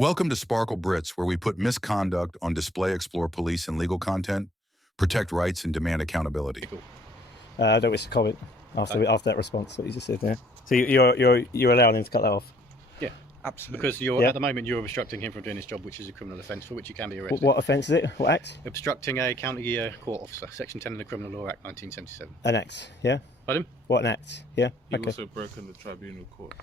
Welcome to Sparklebritts, where we put misconduct on display, explore police and legal content, protect rights, and demand accountability. I don't wish to comment after that response that you just said there. So you're allowing him to cut that off? Yeah, Absolutely. because at the moment you're obstructing him from doing his job, which is a criminal offence for which you can be arrested. What offence is it? What act? Obstructing a county court officer, Section 10 of the Criminal Law Act 1977. An act, yeah? Pardon? What an act, yeah? You've also broken the tribunal court.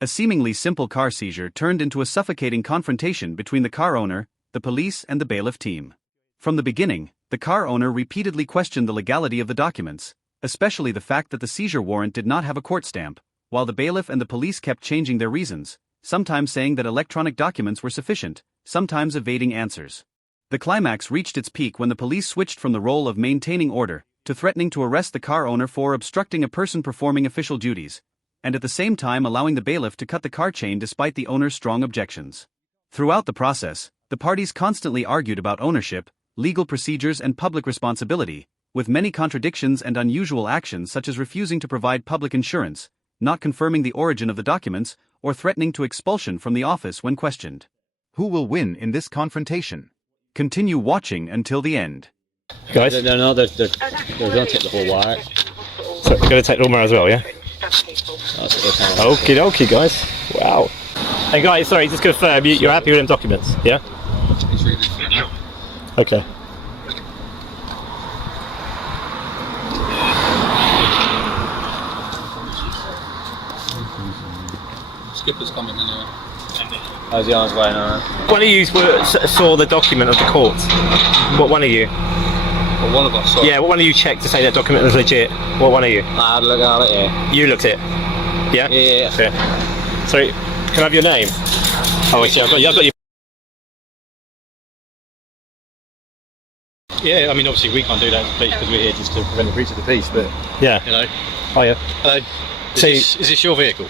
A seemingly simple car seizure turned into a suffocating confrontation between the car owner, the police, and the bailiff team. From the beginning, the car owner repeatedly questioned the legality of the documents, especially the fact that the seizure warrant did not have a court stamp, while the bailiff and the police kept changing their reasons, sometimes saying that electronic documents were sufficient, sometimes evading answers. The climax reached its peak when the police switched from the role of maintaining order to threatening to arrest the car owner for obstructing a person performing official duties, and at the same time allowing the bailiff to cut the car chain despite the owner's strong objections. Throughout the process, the parties constantly argued about ownership, legal procedures, and public responsibility, with many contradictions and unusual actions such as refusing to provide public insurance, not confirming the origin of the documents, or threatening to expulsion from the office when questioned. Who will win in this confrontation? Continue watching until the end. Guys? They're going to take the whole wire. So they're going to take the wire as well, yeah? Okie dokie, guys. Wow. Hey guys, sorry, just confirm, you're happy with them documents, yeah? Okay. Skipper's coming anyway. How's the arms weighing on? One of you saw the document of the court. What one of you? Well, one of us saw. Yeah, what one of you checked to say that document was legit? What one of you? I had a look at it, yeah. You looked at it? Yeah? Yeah. Sorry, can I have your name? Oh, wait, I've got you. Yeah, I mean, obviously we can't do that as police because we're here just to prevent the breach of the peace, but, Yeah. you know. Oh, yeah. Hello. Is this your vehicle?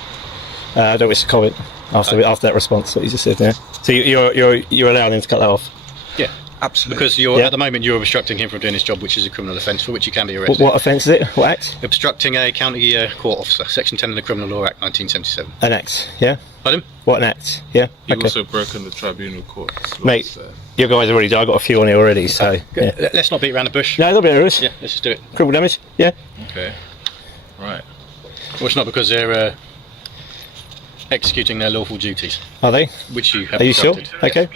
I don't wish to comment after that response that you just said there. So you're allowing him to cut that off? Yeah. Absolutely. Because at the moment you're obstructing him from doing his job, which is a criminal offence for which you can be arrested. What offence is it? What act? Obstructing a county court officer, Section 10 of the Criminal Law Act 1977. An act, yeah? Pardon? What an act, yeah? You've also broken the tribunal court. Mate, you guys already done. I got a few on here already, so. Yeah. Let's not beat around the bush. No, there'll be errors. Yeah, let's just do it. Criminal damage, yeah? Okay. Right. Well, it's not because they're executing their lawful duties, Are they? which you have Are you sure? obstructed. Okay.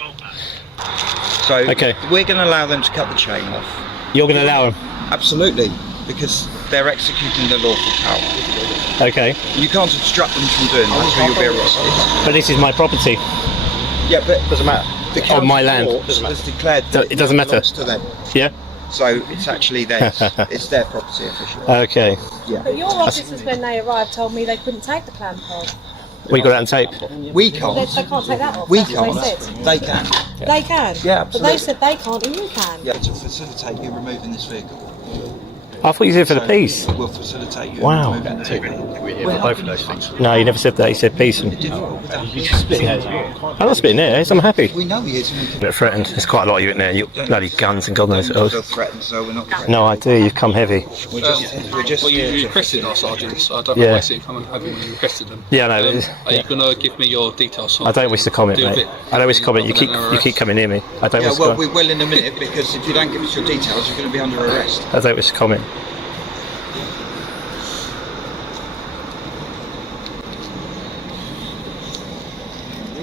So Okay. we're going to allow them to cut the chain off. You're going to allow him? Absolutely, because they're executing their lawful power. Okay. You can't obstruct them from doing that, so you'll be arrested. But this is my property. Yeah, but Doesn't matter. the On my county land. court has declared that It doesn't now matter. belongs to them. Yeah? So it's actually theirs. It's their property officially. Okay. Yeah. But your officers, when they arrived, told me they couldn't take the clan card. We got that on tape. We They can't. can't take that off. We That's what can't. They said. They can. They can. Yeah, But they absolutely. said they can't and you can. Yeah, to facilitate you removing this vehicle. I thought you said for the So peace. We'll facilitate you Wow. removing the vehicle. We're here for both of those things. No, you never said that. You said peace. And I'm not spitting hairs. I'm happy. We know he is. And we can Bit threatened. There's quite a lot of you in there. You bloody guns and God knows what feel else. threatened, so we're not threatened. No, I do. You've come heavy. We're just Well, you here to- requested our sergeants, so I don't Yeah. know why I see come and have you requested them. Yeah, no. Are you going to give me your details? I don't wish to comment, mate. I don't wish to comment. You keep coming near me. I don't Yeah, wish to well, comment. we will in a minute, because if you don't give us your details, you're going to be under arrest. I don't wish to comment.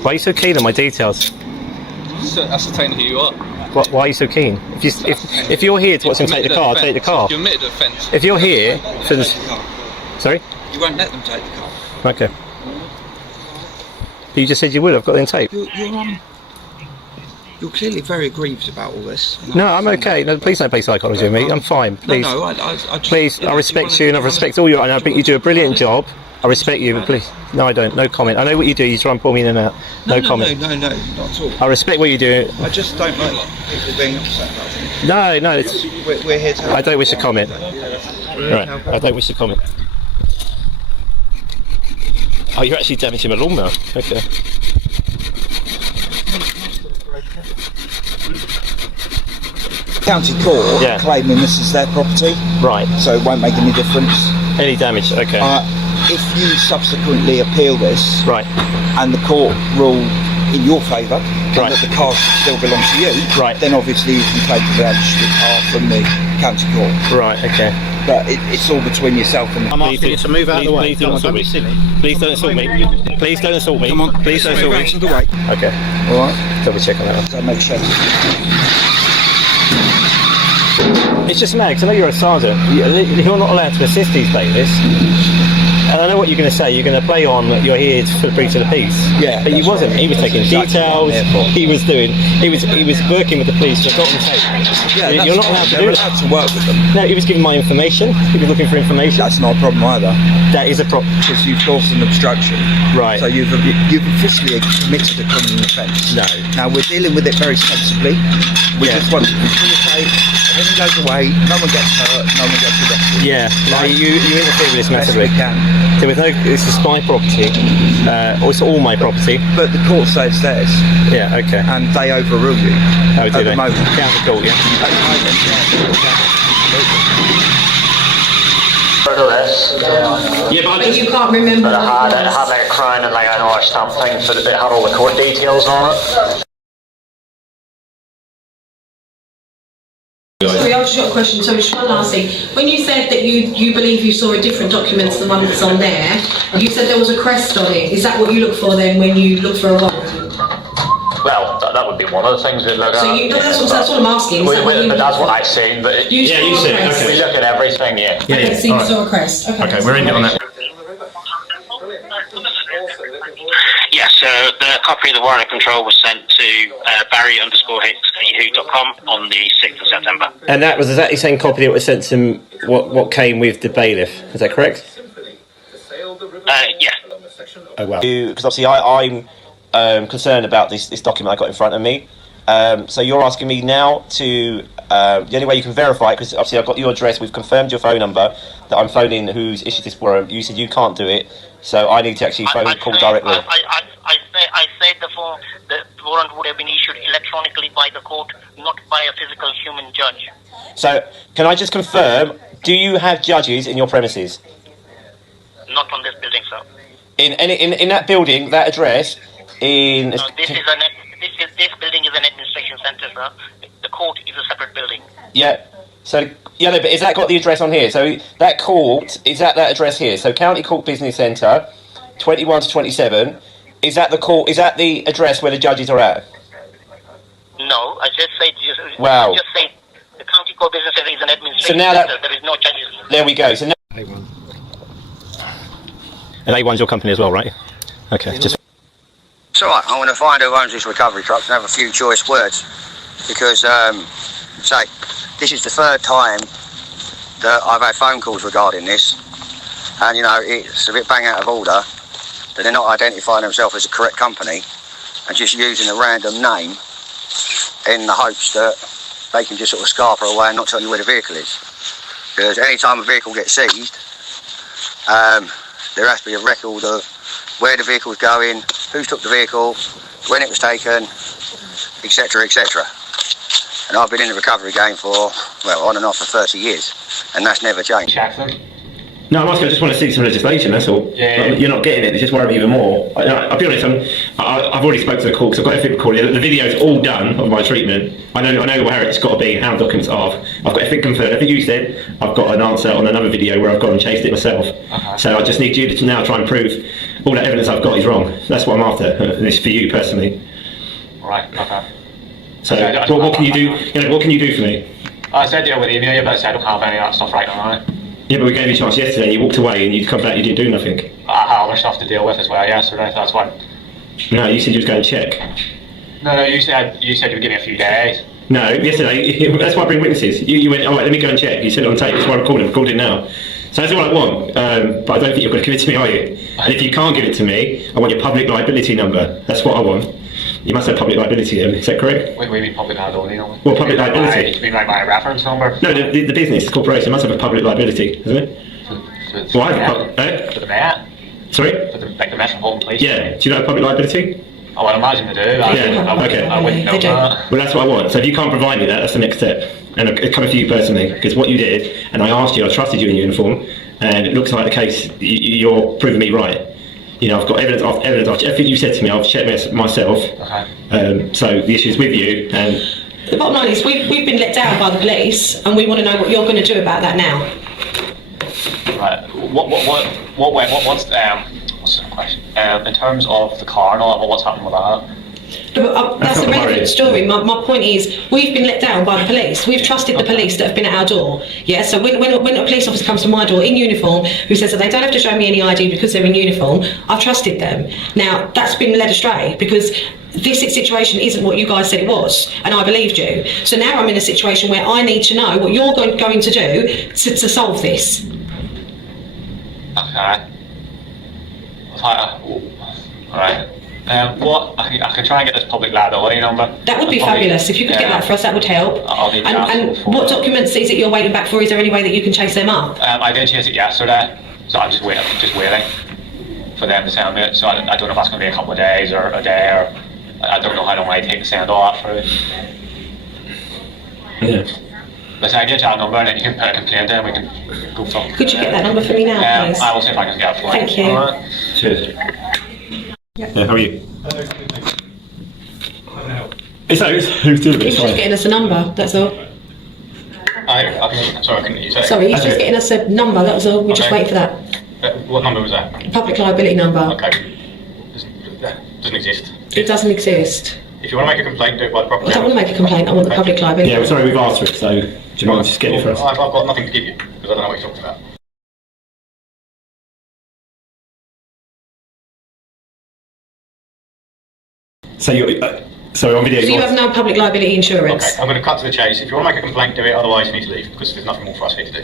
Why are you so keen on my details? So ascertain who you are. Why are you so keen? If you're here to watch them take the car, take the car. You admitted offence. If you're here for this, Take the car. sorry. You won't let them take the car. Okay. But you just said you would. I've got it in tape. You're clearly very aggrieved about all this. No, I'm okay. No, please don't play psychology with me. I'm fine. Please, No, I just, please. I respect you, and I respect all you. And I think you do a brilliant job. I respect you, but please, no, I don't. No comment. I know what you do. You try and pull me in and out. No comment. No, not at all. I respect what you do. I just don't like people being upset about things. No, it's, We're here to. I don't wish to comment. Right, I don't wish to comment. Oh, you're actually damaging my lawnmower. Okay. County court Yeah. claiming this is their property, Right. so it won't make any difference. Any damage? Okay. If you subsequently appeal this Right. and the court rule in your favour, Right. and that the car still belongs to you, Right. then obviously you can take the registered car from the county court. Right, okay. But it's all between yourself and the I'm asking you to move out of the way. Please don't assault me. Please don't assault me. Please don't assault me. Come on, Please don't assault move out of me. the way. Okay. Alright? Double check on that one. Does that make sense? It's just mad, 'cause I know you're a sergeant. You're not allowed to assist these bailiffs. And I know what you're going to say. You're going to play on you're here for the breach of the peace. Yeah, but he that's wasn't. right. He was taking That's exactly details. what I'm there for. He was working with the police. So got on tape. Yeah, You're not allowed to do They're that. allowed to work with them. No, he was giving my information. He was looking for information. That's not a problem either, That is a problem. because you've caused an obstruction. Right. So you've officially committed a criminal offence. No. Now we're dealing with it very sensibly. We Yeah. just want to facilitate. Everything goes away. No one gets hurt. No one gets arrested. Yeah. No, you interfere with this Best massively. we can. There was no. This is my property. It's all my property. But the court says theirs, Yeah. Okay. and they overrule you. How do at they? the moment. County court. Yeah. At the moment, yeah. Yeah, but But you can't remember. But what it it had was. like a crown and like an orange stamp thing, so that it had all the court details on it. Sorry, I've just got a question. So just one last thing. When you said that you believe you saw a different document to the one that's on there, you said there was a crest on it. Is that what you look for then when you look for a warrant? Well, that would be one of the things we look at. So that's what I'm asking. Is that what you But that's look what for? I've seen. But You Yeah, you saw a said it, crest. okay. we look at everything, yeah. Okay, so you saw a crest. Okay, we're in it on that. Yes, so the copy of the warrant of control was sent to barry_hicks@yahoo.com on the 6th of September. And that was exactly the same copy that was sent to him, what came with the bailiff. Is that correct? Yeah. Oh, wow. Because obviously I'm concerned about this document I got in front of me. So you're asking me now to... the only way you can verify it, because obviously I've got your address, we've confirmed your phone number, that I'm phoning who's issued this warrant. You said you can't do it, so I need to actually phone and call directly. I said the warrant would have been issued electronically by the court, not by a physical human judge. So, can I just confirm, do you have judges in your premises? Not on this building, sir. In that building, that address, in... No, this building is an administration centre, sir. The court is a separate building. Yeah. So, yeah, no, but has that got the address on here? So, that court, is that address here? So, County Court Business Centre, 21 to 27, is that the court, is that the address where the judges are at? No, I just said... Wow. I just said the County Court Business Centre is an administration So now that- centre. There is no judges. There we go. So now... And A1's your company as well, right? Okay, just... It's alright, I want to find who owns this recovery trucks and have a few choice words. Because, say, this is the third time that I've had phone calls regarding this. And, you know, it's a bit bang out of order that they're not identifying themselves as a correct company and just using a random name in the hopes that they can just sort of scarper away and not tell you where the vehicle is. Because any time a vehicle gets seized, there has to be a record of where the vehicle's going, who took the vehicle, when it was taken, etc, etc. And I've been in the recovery game for, well, on and off for 30 years, and that's never changed. No, I'm asking, I just want to see some legislation, that's all. Yeah. You're not getting it, it's just worrying me even more. I'll be honest, I've already spoken to the court, because I've got everything recorded. The video's all done of my treatment. I know where it's got to be, how the documents are. I've got everything confirmed. Everything you said, I've got an answer on another video where I've gone and chased it myself. So I just need you to now try and prove all that evidence I've got is wrong. That's what I'm after, and it's for you personally. Right, okay. So, Okay, what can you do? What can you do for me? I said deal with email you, but I said I don't have any of that stuff right now. Yeah, but we gave you a chance yesterday, and you walked away, and you'd come back, you didn't do nothing. I have other stuff to deal with as well, yesterday, that's why. No, you said you was going to check. No, you said you would give me a few days. No, yesterday, that's why I bring witnesses. You went, all right, let me go and check. You said it on tape, that's why I called it now. So that's all I want, but I don't think you're going to give it to me, are you? And if you can't give it to me, I want your public liability number. That's what I want. You must have public liability then, is that correct? We mean public liability, don't we? Well, public liability. You mean like my reference number? No, the business, the corporation, must have a public liability, doesn't it? For Well, I have the Met? Sorry? For the Metropolitan Police? Yeah, do you know public liability? I would imagine they do. I wouldn't know that. Well, that's what I want. So if you can't provide me that, that's the next step. And it's coming for you personally, because what you did, and I asked you, I trusted you in your uniform, and it looks like the case, you're proving me right. You know, I've got evidence. Everything you said to me, I've checked myself. Okay. So the issue is with you, and The bottom line is we've been let down by the police, and we want to know what you're going to do about that now. Right. What's the question? In terms of the car and all that, what's happening with that? No, but, that's a relevant story. My point is, we've been let down by the police. We've trusted the police that have been at our door. Yeah, so when a police officer comes to my door in uniform, who says that they don't have to show me any ID because they're in uniform, I've trusted them. Now, that's been led astray because this situation isn't what you guys said it was, and I believed you. So now I'm in a situation where I need to know what you're going to do to solve this. Okay. Alright. What I can try and get this public liability number. That would be fabulous. If you could get that for us, that would help. I'll need to and what documents is it you're waiting back for? Is there any way that you can chase them up? I did chase it yesterday, so I'm just waiting for them to send me it. So I don't know if that's going to be a couple of days or a day, or I don't know how long I take to send all that through. yeah. But I get that number and then you can put a complaint in and we can go from. Could you get that number for me now, please? I will see if I can get it for you. Thank you. Alright. Cheers. Yeah, how are you? Who's doing He's it? just getting us a number, that's all. Sorry, I couldn't hear you say. Sorry, he's just getting us a number, that was all. We're just waiting for that. What number was that? Public liability number. Okay. Doesn't exist. It doesn't exist. If you want to make a complaint, do it by the proper I don't want to make a complaint, I want the public liability. Yeah, sorry, we've asked for it, so do you mind just getting it for us? I've got nothing to give you because I don't know what you're talking about. So you're on video. So you have no public liability insurance? Okay, I'm going to cut to the chase. If you want to make a complaint, do it. Otherwise, you need to leave because there's nothing more for us here to do.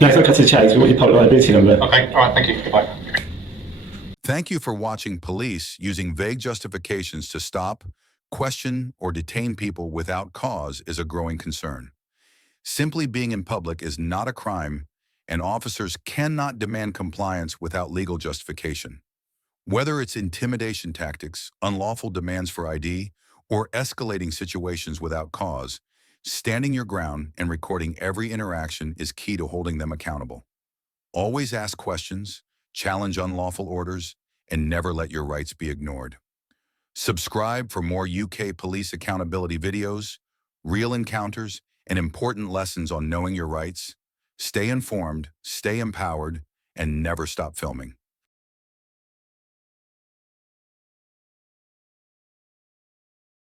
No, it's not cut to the chase. We want your public liability number. Okay, all right, thank you. Goodbye. Thank you for watching police using vague justifications to stop, question, or detain people without cause is a growing concern. Simply being in public is not a crime, and officers cannot demand compliance without legal justification. Whether it's intimidation tactics, unlawful demands for ID, or escalating situations without cause, standing your ground and recording every interaction is key to holding them accountable. Always ask questions, challenge unlawful orders, and never let your rights be ignored. Subscribe for more UK police accountability videos, real encounters, and important lessons on knowing your rights. Stay informed, stay empowered, and never stop filming.